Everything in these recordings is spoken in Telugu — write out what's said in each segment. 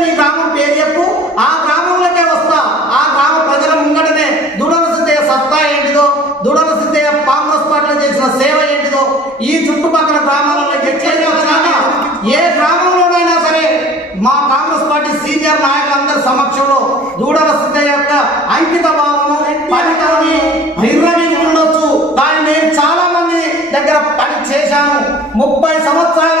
నీ గ్రామం పేరు చెప్పు. ఆ గ్రామంలోకే వస్తా. ఆ గ్రామ ప్రజల ముంగటనే దుడల సిద్ధయ్య సత్తా ఏంటిదో దుడల సిద్ధయ్య కాంగ్రెస్ పార్టీలో చేసిన సేవ ఏంటిదో ఈ చుట్టుపక్కల గ్రామాలలో ఎట్లయితే వచ్చినాక ఏ గ్రామంలోనైనా సరే మా కాంగ్రెస్ పార్టీ సీనియర్ నాయకులందరి సమక్షంలో దూడల సిద్ధయ్య యొక్క అంకిత భావము పనితనని నిర్వహి దాన్ని కానీ నేను చాలా మంది దగ్గర పని చేశాను ముప్పై సంవత్సరాలు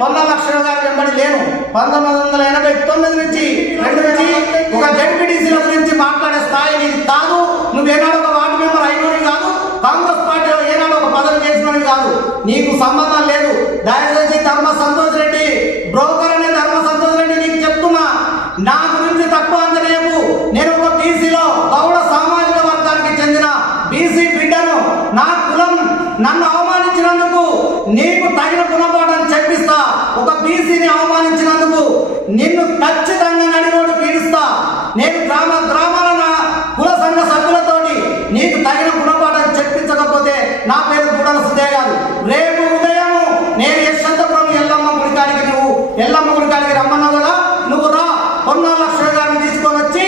పొన్న లక్షణ గారి వెంబడి లేను. పంతొమ్మిది వందల ఎనభై తొమ్మిది నుంచి రెండు నుంచి ఒక జడ్పీటీసీల గురించి మాట్లాడే స్థాయి నీది కాదు. నువ్వేనాడు ఒక వార్డు మెంబర్ అయినవి కాదు. కాంగ్రెస్ పార్టీలో ఏనాడు ఒక పదవి చేసినవి కాదు. నీకు సంబంధం లేదు. దయచేసి ధర్మ సంతోష్ రెడ్డి బ్రోకర్ అనే ధర్మ సంతోష్ రెడ్డి నీకు చెప్తున్నా. నా గురించి తక్కువ అంచనేపు నేను ఒక బీసీలో గౌడ సామాజిక వర్గానికి చెందిన బీసీ బిడ్డను. నా కులం నన్ను అవమానించినందుకు నీకు తగిన గుణపాఠం చెప్పిస్తా ఒక బీసీని అవమానించినందుకు నిన్ను ఖచ్చితంగా నడినోడు పీడిస్తా. నేను గ్రామ గ్రామాల కుల సంఘ సభ్యులతోటి నీకు తగిన గుణపాఠం చెప్పించకపోతే నా పేరు గుడల సుదే కాదు రేపు ఉదయం నేను యశ్వంతపురం ఎల్లమ్మ గుడికాడికి నువ్వు ఎల్లమ్మ గుడికాడికి రమ్మన్నావు కదా? నువ్వు రా. పొన్నాల లక్షల గారిని తీసుకొని వచ్చి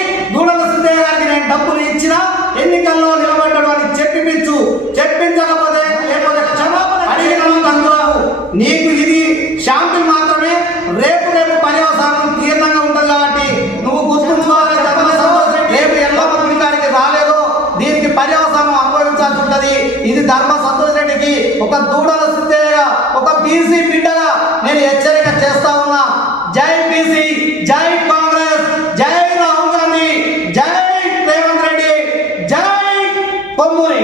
ఒక దూడల సిద్ధయ్యగా ఒక బీసీ బిడ్డగా నేను హెచ్చరిక చేస్తా ఉన్నా. జై బీసీ జై కాంగ్రెస్ జై రాహుల్ గాంధీ జై రేవంత్ రెడ్డి జై పొమ్మూరి